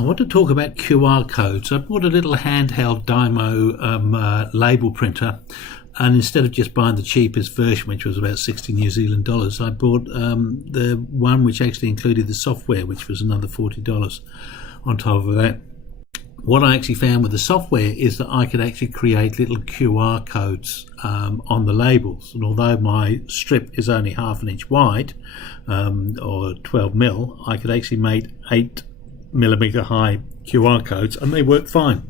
I want to talk about QR codes. I bought a little handheld Dymo label printer, and instead of just buying the cheapest version, which was about 60 New Zealand dollars, I bought the one which actually included the software, which was another $40 on top of that. What I actually found with the software is that I could actually create little QR codes on the labels, and although my strip is only 1/2 inch wide, or 12 mil, I could actually make 8mm high QR codes, and they work fine.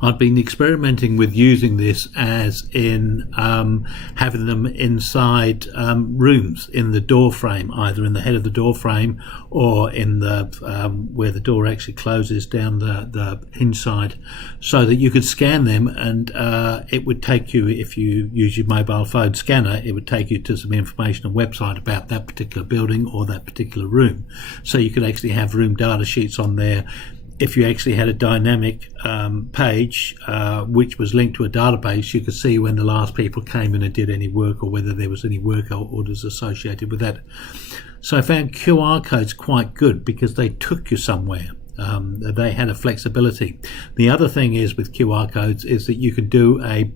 I've been experimenting with using this as in having them inside rooms in the door frame, either in the head of the door frame or in the where the door actually closes down the hinge side, so that you could scan them, and it would take you, if you use your mobile phone scanner, it would take you to some information on a website about that particular building or that particular room. So you could actually have room data sheets on there. If you actually had a dynamic page which was linked to a database, you could see when the last people came in and did any work, or whether there was any work orders associated with that. So I found QR codes quite good because they took you somewhere. They had a flexibility. The other thing is with QR codes is that you can do a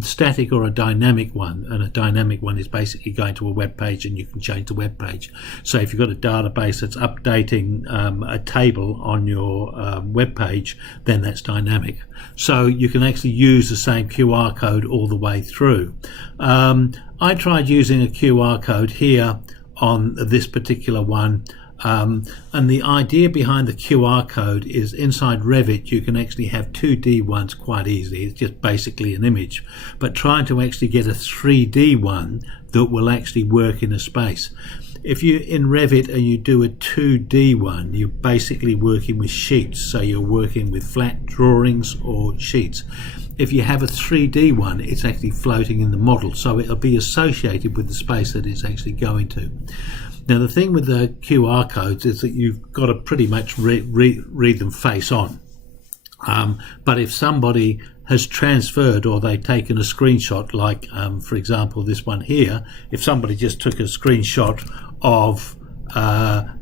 static or a dynamic one, and a dynamic one is basically going to a web page and you can change the web page. So if you've got a database that's updating a table on your web page, then that's dynamic. So you can actually use the same QR code all the way through. I tried using a QR code here on this particular one. And the idea behind the QR code is inside Revit you can actually have 2D ones quite easily. It's just basically an image, but trying to actually get a 3D one that will actually work in a space. If you're in Revit and you do a 2D one, you're basically working with sheets, so you're working with flat drawings or sheets. If you have a 3D one, it's actually floating in the model, so it'll be associated with the space that it's actually going to. Now the thing with the QR codes is that you've got to pretty much read them face on. But if somebody has transferred or they've taken a screenshot, like for example this one here, if somebody just took a screenshot of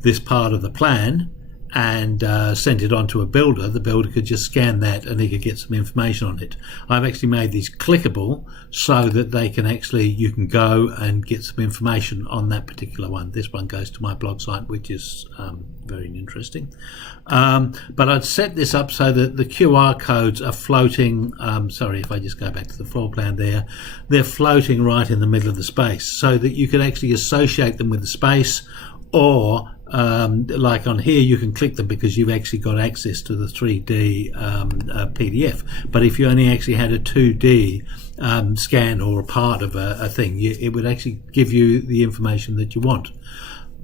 this part of the plan and sent it on to a builder, the builder could just scan that and he could get some information on it. I've actually made these clickable so that they can actually, you can go and get some information on that particular one. This one goes to my blog site, which is very interesting. But I'd set this up so that the QR codes are floating, sorry, if I just go back to the floor plan there, they're floating right in the middle of the space, so that you can actually associate them with the space, or like on here you can click them because you've actually got access to the 3D PDF. But if you only actually had a 2D scan or a part of a thing, it would actually give you the information that you want.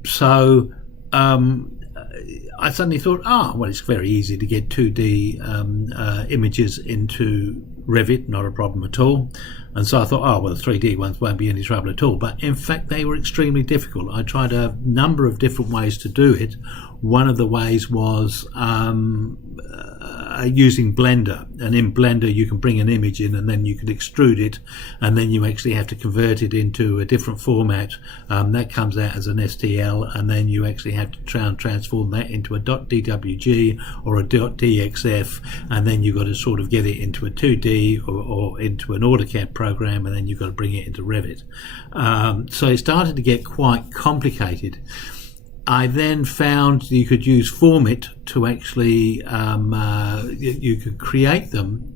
So I suddenly thought, well, it's very easy to get 2D images into Revit, not a problem at all. And so I thought, well, the 3D ones won't be any trouble at all. But in fact, they were extremely difficult. I tried a number of different ways to do it. One of the ways was using Blender, and in Blender you can bring an image in and then you can extrude it, and then you actually have to convert it into a different format that comes out as an STL, and then you actually have to try and transform that into a .dwg or a .dxf, and then you've got to sort of get it into a 2D or into an AutoCAD program, and then you've got to bring it into Revit. So it started to get quite complicated. I then found you could use FormIt to actually, you could create them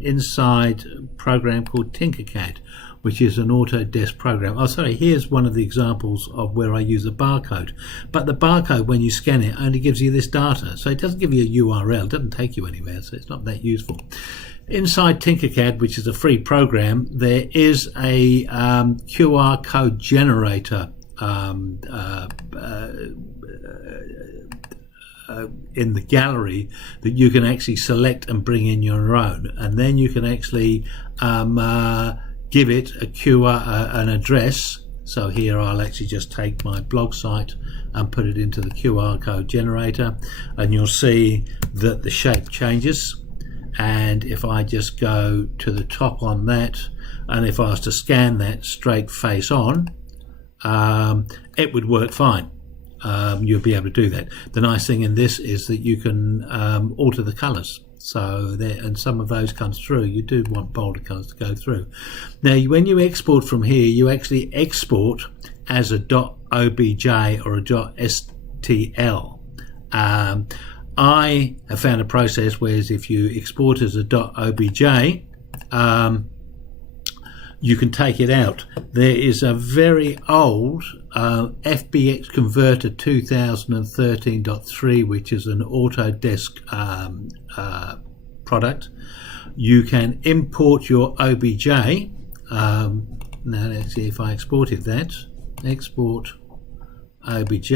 inside a program called Tinkercad, which is an Autodesk program. Oh, sorry, here's one of the examples of where I use a barcode. But the barcode, when you scan it, only gives you this data. So it doesn't give you a URL, it doesn't take you anywhere, so it's not that useful. Inside Tinkercad, which is a free program, there is a QR code generator in the gallery that you can actually select and bring in your own, and then you can actually give it a QR, an address. So here I'll actually just take my blog site and put it into the QR code generator, and you'll see that the shape changes. And if I just go to the top on that, and if I was to scan that straight face on, it would work fine. you'll be able to do that. The nice thing in this is that you can alter the colours. So there, and some of those comes through. You do want bolder colours to go through. Now, when you export from here, you actually export as a .obj or a .stl. I have found a process whereas if you export as a .obj, you can take it out. There is a very old FBX converter 2013.3, which is an Autodesk product. You can import your OBJ. Now let's see if I exported that. Export OBJ.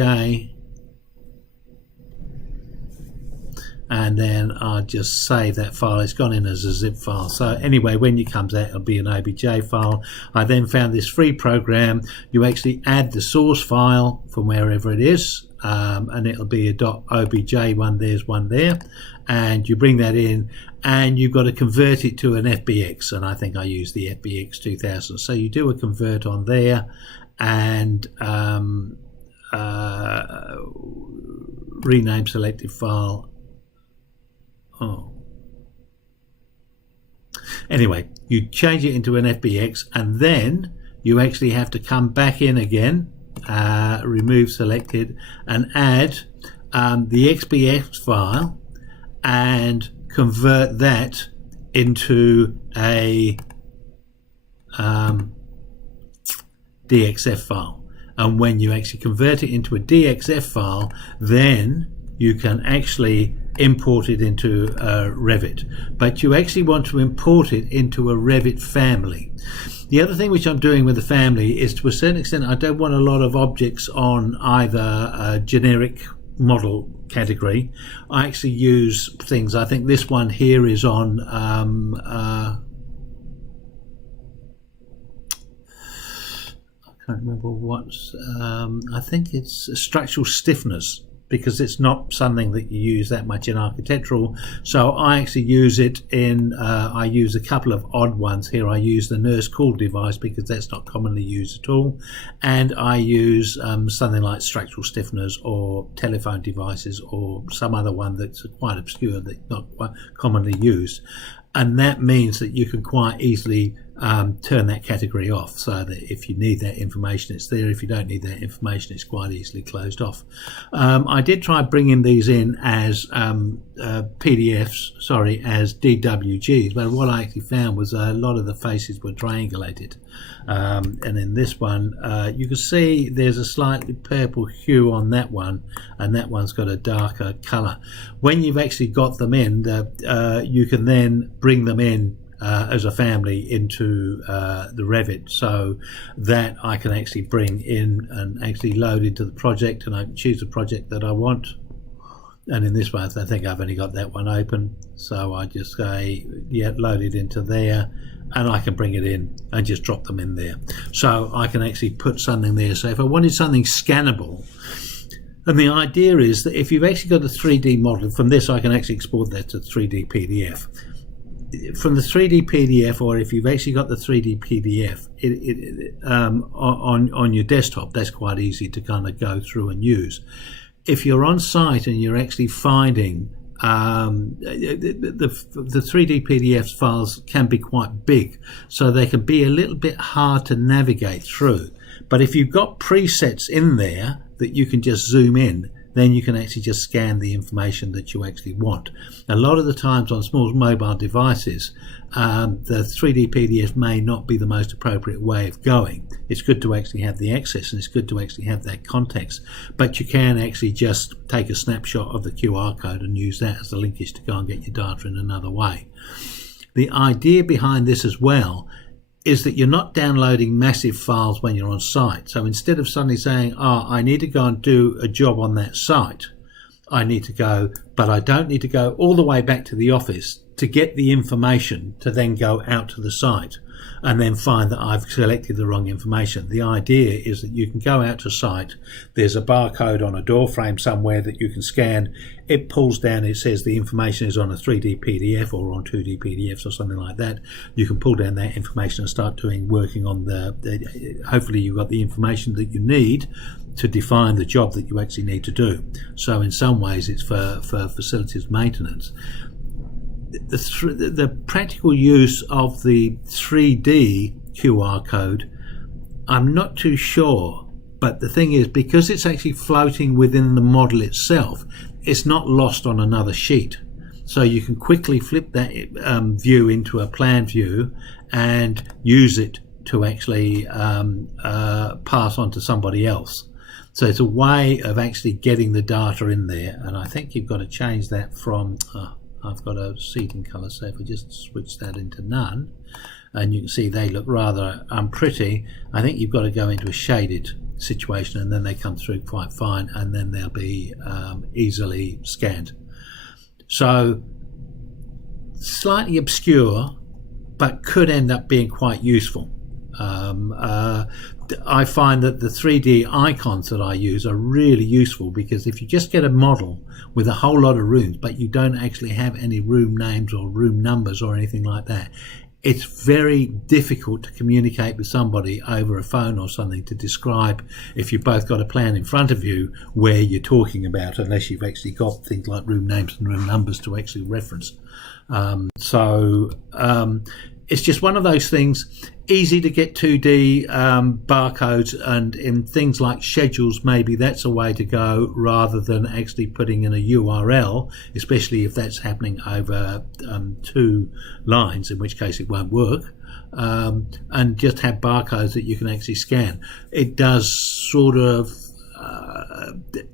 And then I'll just save that file. It's gone in as a zip file. So anyway, when it comes out, it'll be an OBJ file. I then found this free program. You actually add the source file from wherever it is, and it'll be a .obj one. There's one there, and you bring that in, and you've got to convert it to an FBX. And I think I use the FBX 2000. So you do a convert on there, and rename selected file. Anyway, you change it into an FBX, and then you actually have to come back in again, remove selected, and add the XBX file and convert that into a DXF file. And when you actually convert it into a DXF file, then you can actually import it into Revit, but you actually want to import it into a Revit family. The other thing which I'm doing with the family is, to a certain extent, I don't want a lot of objects on either a generic model category. I actually use things. I think this one here is on I can't remember what. I think it's structural stiffness, because it's not something that you use that much in architectural. So I actually use it in, I use a couple of odd ones here. I use the nurse call device because that's not commonly used at all. And I use something like structural stiffeners or telephone devices or some other one that's quite obscure, that's not quite commonly used. And that means that you can quite easily turn that category off, so that if you need that information, it's there. If you don't need that information, it's quite easily closed off. I did try bringing these in as PDFs, sorry, as DWGs, but what I actually found was a lot of the faces were triangulated. And in this one, you can see there's a slightly purple hue on that one, and that one's got a darker color. When you've actually got them in, you can then bring them in as a family into the Revit, so that I can actually bring in and actually load into the project, and I can choose the project that I want. And in this one, I think I've only got that one open, so I just say, yeah, load it into there, and I can bring it in and just drop them in there. So I can actually put something there. So if I wanted something scannable, and the idea is that if you've actually got a 3D model, from this I can actually export that to 3D PDF. From the 3D PDF, or if you've actually got the 3D PDF on your desktop, that's quite easy to kind of go through and use. If you're on site and you're actually finding the 3D PDF files can be quite big, so they can be a little bit hard to navigate through. But if you've got presets in there that you can just zoom in, then you can actually just scan the information that you actually want. A lot of the times on small mobile devices, the 3D PDF may not be the most appropriate way of going. It's good to actually have the access, and it's good to actually have that context, but you can actually just take a snapshot of the QR code and use that as the linkage to go and get your data in another way. The idea behind this as well is that you're not downloading massive files when you're on site. So instead of suddenly saying, oh, I need to go and do a job on that site, I need to go, but I don't need to go all the way back to the office to get the information to then go out to the site. and then find that I've selected the wrong information. The idea is that you can go out to site, there's a barcode on a door frame somewhere that you can scan, it pulls down, it says the information is on a 3D PDF or on 2D PDFs or something like that. You can pull down that information and start working on hopefully you've got the information that you need to define the job that you actually need to do. So in some ways it's for facilities maintenance. The practical use of the 3D QR code, I'm not too sure, but the thing is, because it's actually floating within the model itself, it's not lost on another sheet. So you can quickly flip that view into a plan view and use it to actually pass on to somebody else. So it's a way of actually getting the data in there, and I think you've got to change that from I've got a seating color, so if we just switch that into none, and you can see they look rather unpretty. I think you've got to go into a shaded situation, and then they come through quite fine, and then they'll be easily scanned. So slightly obscure, but could end up being quite useful. I find that the 3D icons that I use are really useful, because if you just get a model with a whole lot of rooms but you don't actually have any room names or room numbers or anything like that, it's very difficult to communicate with somebody over a phone or something to describe, if you've both got a plan in front of you, where you're talking about, unless you've actually got things like room names and room numbers to actually reference. It's just one of those things. Easy to get 2D barcodes, and in things like schedules, maybe that's a way to go, rather than actually putting in a URL, especially if that's happening over 2 lines, in which case it won't work, and just have barcodes that you can actually scan. It does sort of,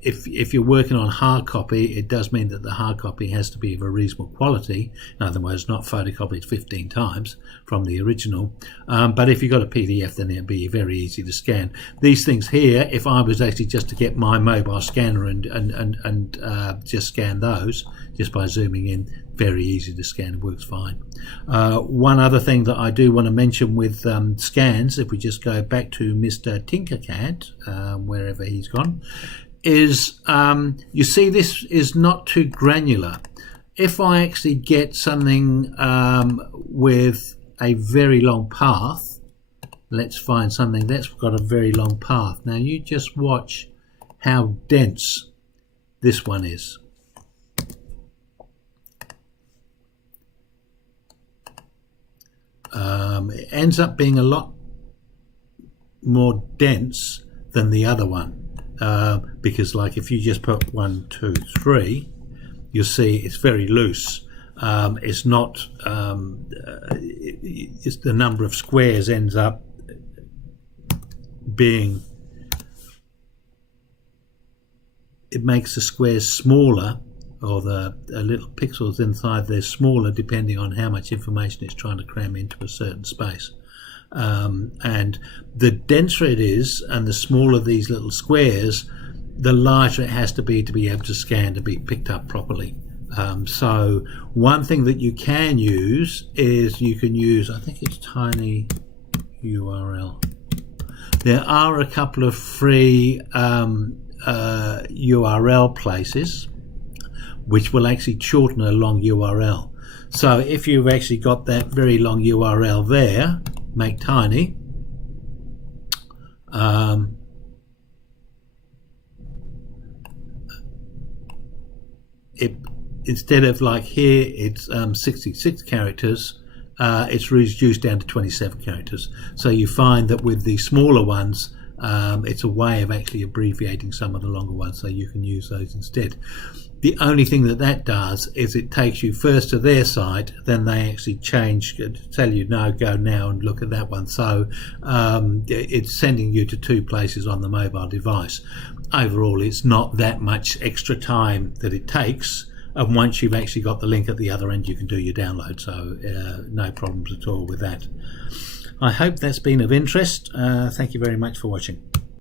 if you're working on hard copy, it does mean that the hard copy has to be of a reasonable quality, in other words, not photocopied 15 times from the original. But if you've got a PDF, then it'll be very easy to scan. These things here, if I was actually just to get my mobile scanner and just scan those just by zooming in, very easy to scan, works fine. One other thing that I do want to mention with scans, if we just go back to Mr. Tinkercad, wherever he's gone, is you see this is not too granular. If I actually get something with a very long path, let's find something that's got a very long path. Now you just watch how dense this one is. It ends up being a lot more dense than the other one, because like if you just put 1, 2, 3, you'll see it's very loose. It's not it's the number of squares ends up being, it makes the squares smaller, or the little pixels inside they're smaller, depending on how much information it's trying to cram into a certain space. And the denser it is and the smaller these little squares, the larger it has to be able to scan, to be picked up properly. So one thing that you can use is you can use, I think it's Tiny URL. There are a couple of free URL places which will actually shorten a long URL. So if you've actually got that very long URL there, make tiny, instead of like here it's 66 characters, it's reduced down to 27 characters. So you find that with the smaller ones, it's a way of actually abbreviating some of the longer ones, so you can use those instead. The only thing that does is it takes you first to their site, then they actually change, tell you, no, go now and look at that one. So it's sending you to 2 places on the mobile device. Overall, it's not that much extra time that it takes, and once you've actually got the link at the other end, you can do your download, so no problems at all with that. I hope that's been of interest. Thank you very much for watching.